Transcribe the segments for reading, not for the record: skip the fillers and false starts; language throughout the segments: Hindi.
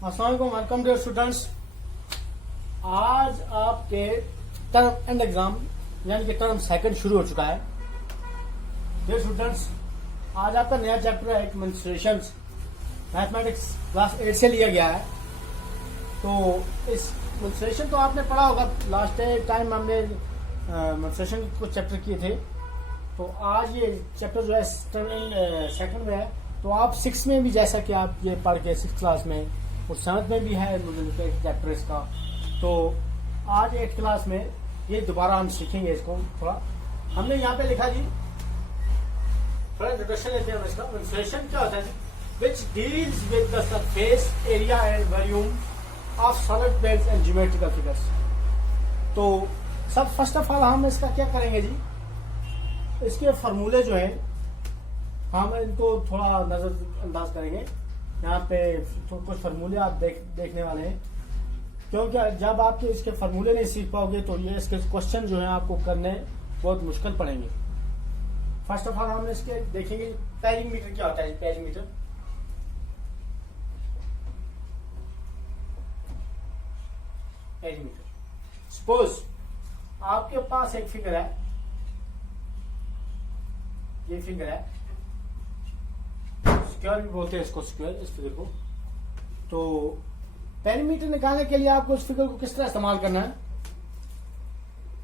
अस्सलाम वालेकुम, वेलकम डियर स्टूडेंट्स। आज आपके टर्म एंड एग्जाम यानी कि टर्म सेकंड शुरू हो चुका है। डियर स्टूडेंट्स, आज आपका नया चैप्टर है मेंस्ट्रुएशन, मैथमेटिक्स क्लास 8 से लिया गया है। तो इस मेंस्ट्रुएशन तो आपने पढ़ा होगा, लास्ट टाइम हमने मेंस्ट्रुएशन के कुछ चैप्टर किए थे। तो आज ये चैप्टर जो है टर्म सेकंड में है। तो आप 6 में भी जैसा कि आप ये पढ़ के 6th क्लास में और 7th में भी है चैप्टर इसका। तो आज 8th क्लास में ये दोबारा हम सीखेंगे इसको। थोड़ा हमने यहाँ पे लिखा जी, थोड़ा इंट्रोडक्शन लेते हैं इसका। मेंस्ट्रुएशन क्या होता है? Which deals with the surface area and volume of solid planes and geometrical figures. तो सब फर्स्ट ऑफ ऑल हम इसका क्या करेंगे जी, इसके फार्मूले जो है हम इनको थोड़ा नजरअंदाज करेंगे। यहाँ पे तो कुछ फार्मूले आप देखने वाले हैं, क्योंकि जब आप इसके फार्मूले नहीं सीख पाओगे तो ये इसके क्वेश्चन जो है आपको करने बहुत मुश्किल पड़ेंगे। फर्स्ट ऑफ ऑल हम इसके देखेंगे पेरीमीटर क्या होता है। पेरीमीटर सपोज आपके पास एक फिगर है, ये फिगर है, स्क्वायर भी बोलते हैं इसको, स्क्वायर इस फिगर को। तो पेरीमीटर निकालने के लिए आपको इस फिगर को किस तरह इस्तेमाल करना है?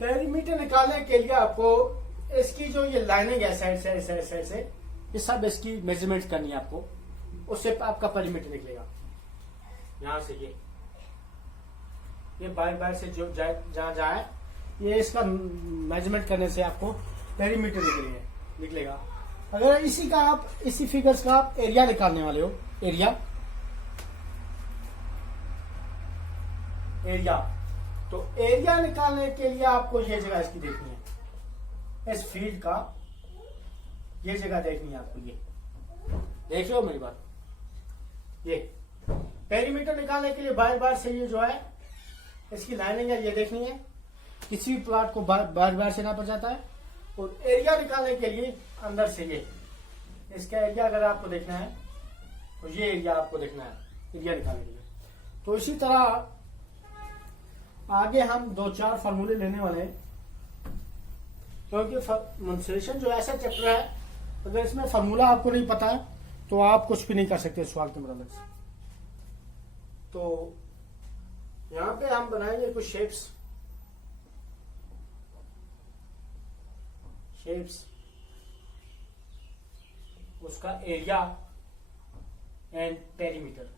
पेरीमीटर निकालने के लिए आपको इसकी जो ये लाइनिंग है साइड से ये सब इसकी मेजरमेंट करनी है आपको, उससे आपका पेरीमीटर निकलेगा। यहां से ये बार से जो जहां जाए ये इसका मेजरमेंट करने से आपको पेरीमीटर निकलेगा। अगर इसी फिगर्स का आप एरिया निकालने वाले हो, एरिया तो एरिया निकालने के लिए आपको ये जगह इसकी देखनी है, इस फील्ड का ये जगह देखनी है आपको। ये देख रहे हो मेरी बात? ये पेरीमीटर निकालने के लिए बार से ये जो है इसकी लाइनिंग है, ये देखनी है। किसी भी प्लॉट को बार से नापा जाता है। और एरिया निकालने के लिए अंदर से ये इसका एरिया अगर आपको देखना है तो ये एरिया आपको देखना है एरिया निकालने के लिए। तो इसी तरह आगे हम 2-4 फार्मूले लेने वाले हैं, क्योंकि मेंस्ट्रुएशन जो ऐसा चैप्टर है, अगर इसमें फार्मूला आपको नहीं पता है तो आप कुछ भी नहीं कर सकते सवाल के मुताबिक से। तो यहां पे हम बनाएंगे कुछ शेप्स उसका area and perimeters.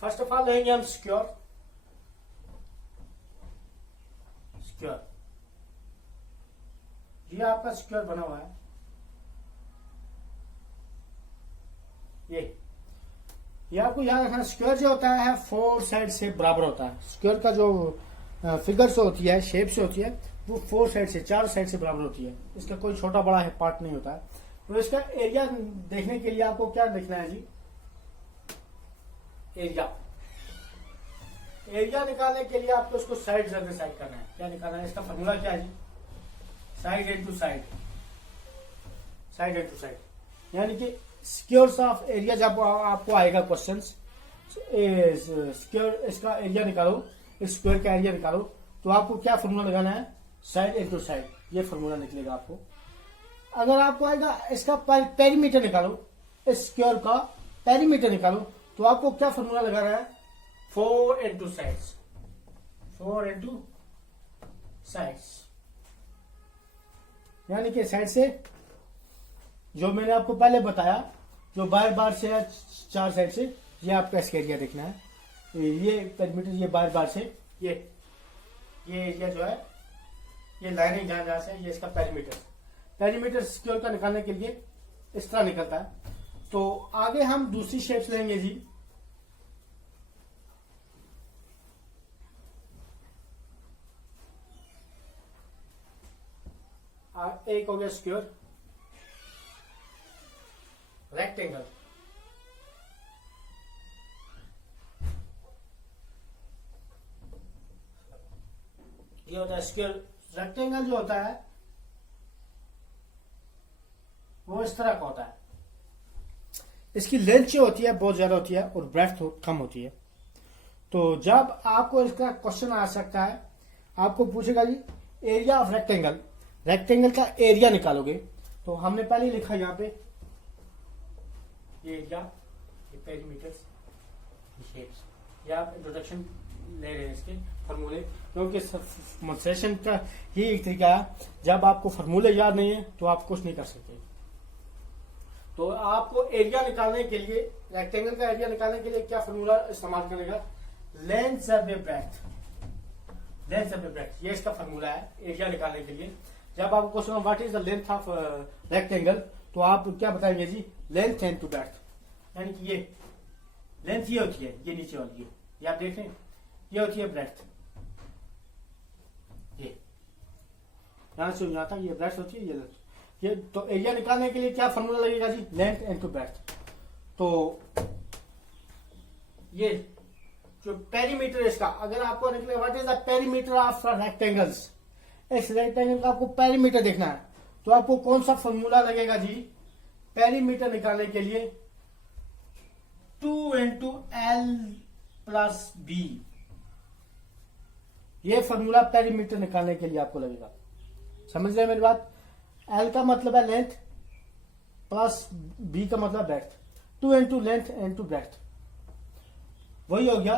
First of all लेंगे हम स्क्वायर। ये आपका स्क्वायर बना हुआ है। ये आपको याद रखना, स्क्वायर जो होता है 4 साइड से बराबर होता है। स्क्वायर का जो फिगर से होती है, शेप से होती है, वो 4 साइड से 4 साइड से बराबर होती है। इसका कोई छोटा बड़ा है पार्ट नहीं होता है। तो इसका एरिया देखने के लिए आपको क्या देखना है जी? एरिया निकालने के लिए आपको उसको साइड से साइड करना है। क्या निकालना है? इसका फॉर्मूला क्या है जी? साइड इनटू साइड यानी कि स्क्वायर्स ऑफ एरिया। जब आपको आएगा क्वेश्चन स्क्वायर, इसका एरिया निकालो, इस स्क्वायर का एरिया निकालो, तो आपको क्या फॉर्मूला लगाना है? साइड इनटू साइड, ये फॉर्मूला निकलेगा आपको। अगर आपको आएगा इसका पेरीमीटर निकालो, इस स्क्वायर का पेरीमीटर निकालो, तो आपको क्या फॉर्मूला लगाना है? 4 इनटू साइड्स यानी कि साइड से जो मैंने आपको पहले बताया, जो बार से है 4 साइड से, ये आपका इसका एरिया देखना है। ये पेरीमीटर, ये बार से ये एरिया जो है, ये लाइनिंग जहां से, ये इसका पेरीमीटर स्क्वायर का निकालने के लिए इस तरह निकलता है। तो आगे हम दूसरी शेप्स लेंगे जी। एक हो गया स्क्वायर, रेक्टेंगल, ये होता है स्क्वायर। रेक्टेंगल जो होता है वो इस तरह का होता है। इसकी लेंथ जो होती है बहुत ज्यादा होती है और ब्रेथ कम होती है। तो जब आपको इसका क्वेश्चन आ सकता है, आपको पूछेगा जी एरिया ऑफ रेक्टेंगल, रेक्टेंगल का एरिया निकालोगे। तो हमने पहले लिखा यहाँ पे ये एरिया, ये पेरीमीटर्स, ये शेप्स, ये आप इंट्रोडक्शन ले रहे हैं इसके फॉर्मूले, क्योंकि सेशन का ही एक तरीका है, जब आपको फॉर्मूले याद नहीं है तो आप कुछ नहीं कर सकते। तो आपको एरिया निकालने के लिए, रेक्टेंगल का एरिया निकालने के लिए क्या फॉर्मूला इस्तेमाल करेगा, लेंथ सब ब्रेथ, लेंथ सब ब्रेथ, ये इसका फॉर्मूला है एरिया निकालने के लिए। जब आपको question what is the length of rectangle, तो आप क्या बताएंगे जी, लेंथ एंड टू ब्रेथ, यानी कि ये लेंथ ये होती है, ये नीचे वाली ये आप देख रहे हैं, ये होती है ब्रेथ, ये यहां से यहां तक ये ब्रेथ होती है, ये लेंथ। ये तो एरिया निकालने के लिए क्या फॉर्मूला लगेगा जी, लेंथ एंड टू ब्रेथ। तो ये जो पेरीमीटर इसका, अगर आपको निकले what is the perimeter of rectangles, इस रेक्टेंगल का आपको पेरीमीटर देखना है, तो आपको कौन सा फॉर्मूला लगेगा जी पेरीमीटर निकालने के लिए, 2 into L प्लस बी, ये फॉर्मूला पेरीमीटर निकालने के लिए आपको लगेगा। समझ रहे हैं मेरी बात, L का मतलब है लेंथ प्लस बी का मतलब breadth, 2 into length into breadth, वही हो गया।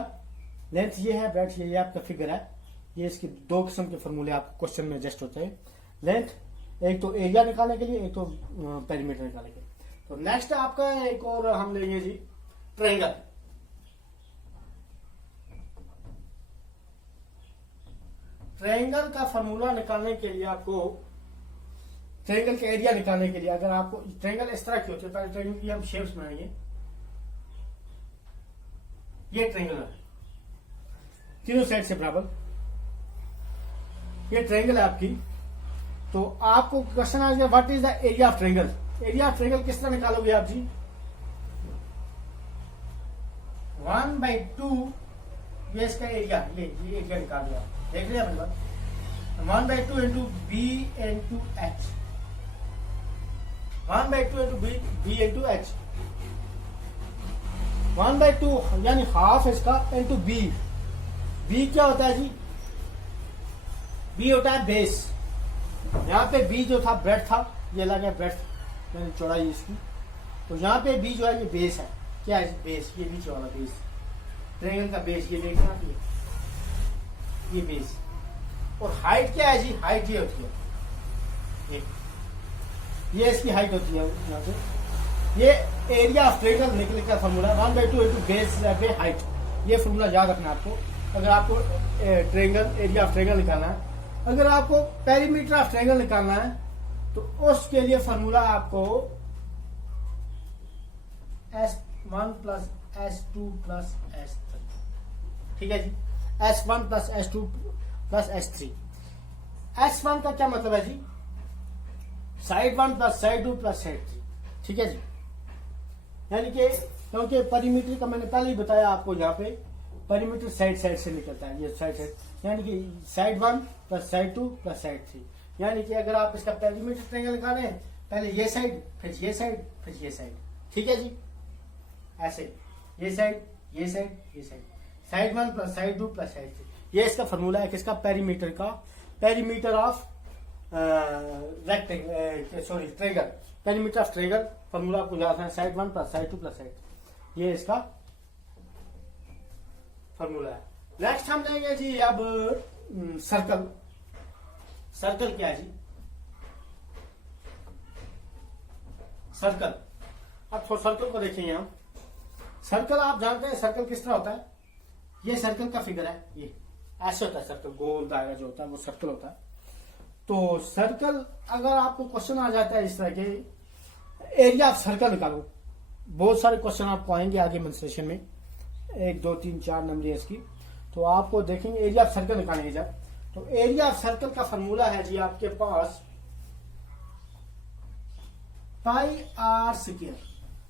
लेंथ ये है, ब्रेथ ये आपका फिगर है। ये इसके दो किस्म के फॉर्मूले आपको क्वेश्चन में एडजस्ट होते हैं, लेंथ एक तो एरिया निकालने के लिए, एक तो पेरीमीटर निकालने के लिए। तो नेक्स्ट आपका एक और हम लेंगे जी ट्रायंगल। ट्रायंगल का फॉर्मूला निकालने के लिए आपको, ट्रायंगल का एरिया निकालने के लिए, अगर आपको ट्रायंगल इस तरह की होती है, पहले ट्रायंगल की हम शेप्स बनाएंगे। ये ट्रायंगल है तीनों साइड से बराबर, ये ट्रायंगल है आपकी। तो आपको क्वेश्चन आ गया what is the area of triangle, area of triangle किस तरह निकालोगे आप जी, 1/2 ये इसका एरिया, ये एरिया निकाल दिया, देख लिया मेरे पास, 1/2 into B into H, 1/2 into B into H, 1/2 यानी हाफ इसका इंटू बी। बी क्या होता है जी, बी होता है बेस। यहाँ पे बी जो था ब्रेड था, ये लगा ब्रेड यानी चौड़ाई इसकी, तो यहाँ पे बी जो है ये बेस है। क्या है बेस, ये नीचे वाला बेस, ट्रायंगल का बेस, ये देखना ये बेस। और हाइट क्या है जी, हाइट ये होती है, ये इसकी हाइट होती है यहाँ से। ये एरिया ऑफ ट्रायंगल निकलने का formula 1/2 into base by height, ये फॉर्मूला याद रखना है आपको अगर आपको ट्रायंगल, एरिया ऑफ ट्रायंगल निकालना है। अगर आपको पेरीमीटर ऑफ ट्रायंगल निकालना है तो उसके लिए फॉर्मूला आपको S1 plus S2 plus S3, ठीक है जी, S1 plus S2 plus S3। S1 का क्या मतलब है जी, side 1 plus side 2 plus side 3, ठीक है जी। यानी कि क्योंकि पेरीमीटर का मैंने पहले ही बताया आपको, यहाँ पे पेरीमीटर साइड साइड से निकलता है, ये साइड साइड, यानी कि side 1 plus side 2 plus side 3। यानी कि अगर आप इसका पेरीमीटर ट्रायंगल निकालें, पहले ये साइड, फिर ये साइड, फिर ये साइड, ठीक है जी, ऐसे ये साइड, ये साइड, ये side, side 1 plus side 2 plus side 3। ये इसका फॉर्मूला है किसका, पेरीमीटर का, perimeter of rectangle, sorry triangle, perimeter of triangle formula आपको याद है, side 1 plus side 2 plus side, ये इसका फॉर्मूला है। नेक्स्ट हम लेंगे जी अब सर्कल। सर्कल क्या है जी, सर्कल, अब थोड़ा सर्कल को देखेंगे हम। सर्कल आप जानते हैं सर्कल किस तरह होता है, ये सर्कल का फिगर है, ये ऐसे होता है सर्कल, गोल दायरा जो होता है वो सर्कल होता है। तो सर्कल, अगर आपको क्वेश्चन आ जाता है इस तरह के, एरिया ऑफ सर्कल निकालो, बहुत सारे क्वेश्चन आपको आएंगे आगे मेंस्ट्रुएशन में, 1 2 3 4 नंबर है इसकी। तो आपको देखेंगे एरिया ऑफ सर्कल निकालेंगे जब, तो एरिया ऑफ सर्कल का फॉर्मूला है जी आपके पास पाई आर स्क्वायर।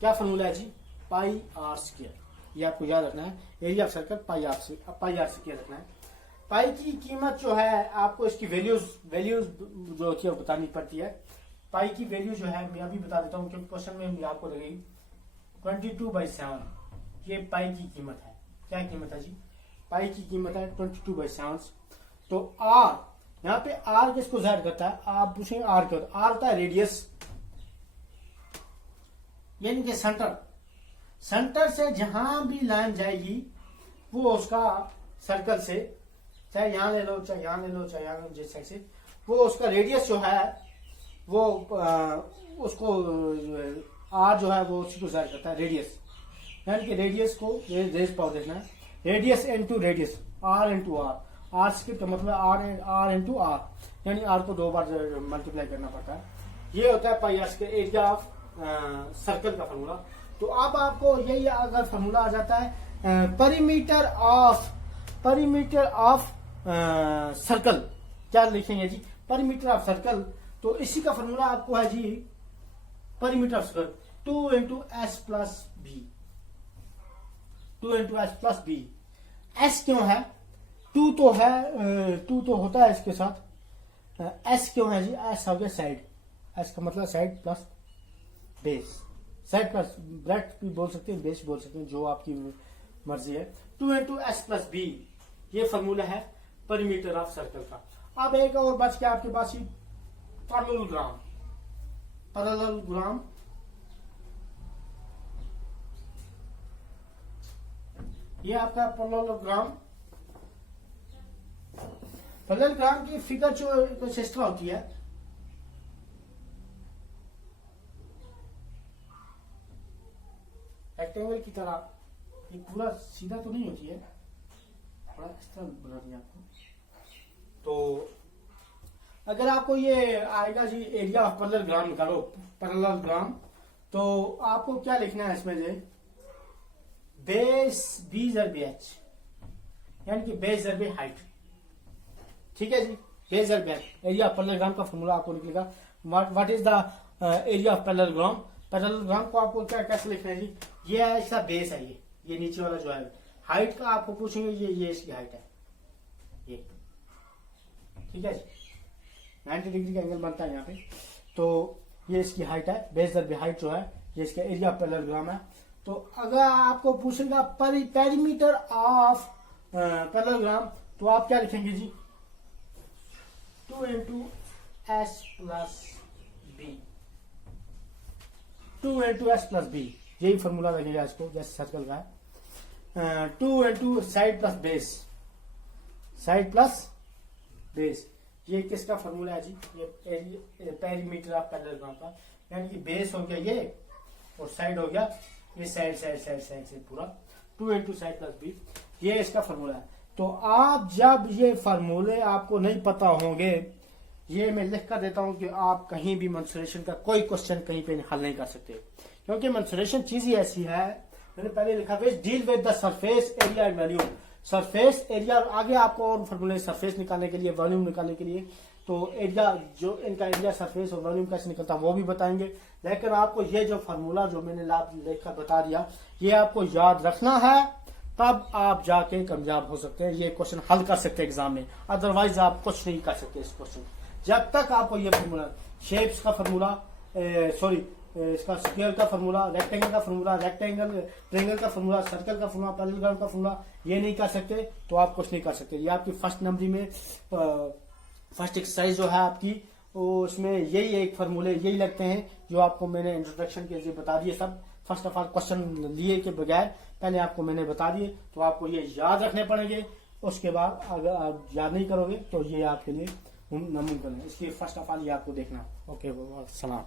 क्या फॉर्मूला है जी, पाई आर स्क्वायर, ये आपको याद रखना है। Area of circle pi are square रखना है। पाई की कीमत जो है आपको इसकी वैल्यूज जो होती है वो बतानी पड़ती है। पाई की वैल्यू जो है मैं अभी बता देता हूँ क्योंकि क्वेश्चन में भी आपको लगेगी 22/7 ये पाई की कीमत है। क्या कीमत है जी? पाई की कीमत है 22/7। तो आर, यहाँ पे आर किसको जाहिर करता है? आप पूछेंगे आर क्यों? आर होता है रेडियस, यानी कि सेंटर से जहां भी लाइन जाएगी वो उसका सर्कल से, चाहे यहां ले लो चाहे यहां ले लो चाहे यहां जिस साइड से, वो उसका रेडियस जो है वो उसको आर जो है वो उसी को जाहिर करता है रेडियस। यानी कि रेडियस को रेस पावर देखना है, radius into radius, R into R. R square मतलब आर इनटू आर, यानी आर को 2 बार मल्टीप्लाई करना पड़ता है। ये होता है pi are square area of circle का फॉर्मूला। तो अब आपको यही अगर फॉर्मूला आ जाता है परिमीटर ऑफ सर्कल, क्या लिखेंगे जी? Perimeter of circle. तो इसी का फॉर्मूला आपको है जी perimeter of circle 2 into S plus B. 2 into S plus B. S क्यों है? 2 तो है, 2 तो होता है इसके साथ। एस क्यों है जी? एस हो गया साइड, एस का मतलब side plus base. Side plus bread भी बोल सकते हैं, बेस बोल सकते हैं, जो आपकी मर्जी है। 2 इंटू एस प्लस बी, ये फॉर्मूला है परिमीटर ऑफ सर्कल का। अब एक और बच गया आपके पास ही पैरेललोग्राम। ये आपका पैरेललोग्राम की फिगर जो कुछ इस तरह होती है। रेक्टेंगल की तरह, ये पूरा सीधा तो नहीं होती है, थोड़ा इस तरह बना दिया आपको। तो अगर आपको ये आएगा जी एरिया ऑफ पैरेललोग्राम निकालो, पैरेललोग्राम, तो आपको क्या लिखना है इसमें जे बेस बी जरबे एच, यानी कि बेस जरबे हाइट। ठीक है जी, बेस जरबे एच। एरिया ऑफ पैरेललोग्राम का फॉर्मूला आपको निकलेगा what is the area of parallelogram. Parallelogram को आपको क्या कैसे लिखना है जी? ये है इसका बेस है, ये नीचे वाला जो है। हाइट का आपको पूछेंगे, ये इसकी हाइट है ये। ठीक है जी, 90 डिग्री का एंगल बनता है यहाँ पे। तो ये इसकी हाइट है, बेस दर हाइट जो है, ये इसका एरिया पैरेललोग्राम है। तो अगर आपको पूछेगा पेरीमीटर ऑफ पैरेललोग्राम, तो आप क्या लिखेंगे जी? 2 into S plus B. 2 into S plus B, यही फॉर्मूला लगेगा इसको, जैसे सर्कल का है। 2 into side plus base, side plus base, ये किसका फॉर्मूला है जी? ये पेरीमीटर ऑफ पैरेललोग्राम का। यानी कि बेस हो गया ये और साइड हो गया ये, साइड से पूरा 2 इंटू साइड प्लस बी, ये इसका फॉर्मूला है। तो आप जब ये फॉर्मूले आपको नहीं पता होंगे, ये मैं लिख कर देता हूं कि आप कहीं भी मेंसुरेशन का कोई क्वेश्चन कहीं पे हल नहीं कर सकते, क्योंकि मेंसुरेशन चीज ही ऐसी है। मैंने पहले लिखा deal with the surface area and volume. Surface area, आगे आपको और फॉर्मूले सरफेस निकालने के लिए, वॉल्यूम निकालने के लिए, तो एरिया जो इनका एरिया सरफेस और वॉल्यूम कैसे निकलता है वो भी बताएंगे। लेकिन आपको ये जो फॉर्मूला जो मैंने लिखकर बता दिया, ये आपको याद रखना है, तब आप जाके कामयाब हो सकते हैं, ये क्वेश्चन हल कर सकते हैं एग्जाम में। अदरवाइज आप कुछ नहीं कर सकते इस क्वेश्चन, जब तक आपको ये फॉर्मूला, शेप्स का फॉर्मूला, इसका स्क्वायर का फॉर्मूला, रेक्टेंगल का फॉर्मूला, ट्रायंगल का फॉर्मूला, सर्कल का फॉर्मूला, पैरेललोग्राम का फॉर्मूला, ये नहीं कर सकते तो आप कुछ नहीं कर सकते। ये आपकी फर्स्ट नंबरी में फर्स्ट एक्सरसाइज जो है आपकी, उसमें यही एक फॉर्मूले यही लगते हैं जो आपको मैंने इंट्रोडक्शन के लिए बता दिए सब। फर्स्ट ऑफ ऑल क्वेश्चन लिए के बगैर पहले आपको मैंने बता दिए, तो आपको ये याद रखने पड़ेंगे। उसके बाद अगर आप याद नहीं करोगे तो ये आपके लिए नामुमकिन है, इसलिए फर्स्ट ऑफ ऑल ये आपको देखना। ओके, सलाम।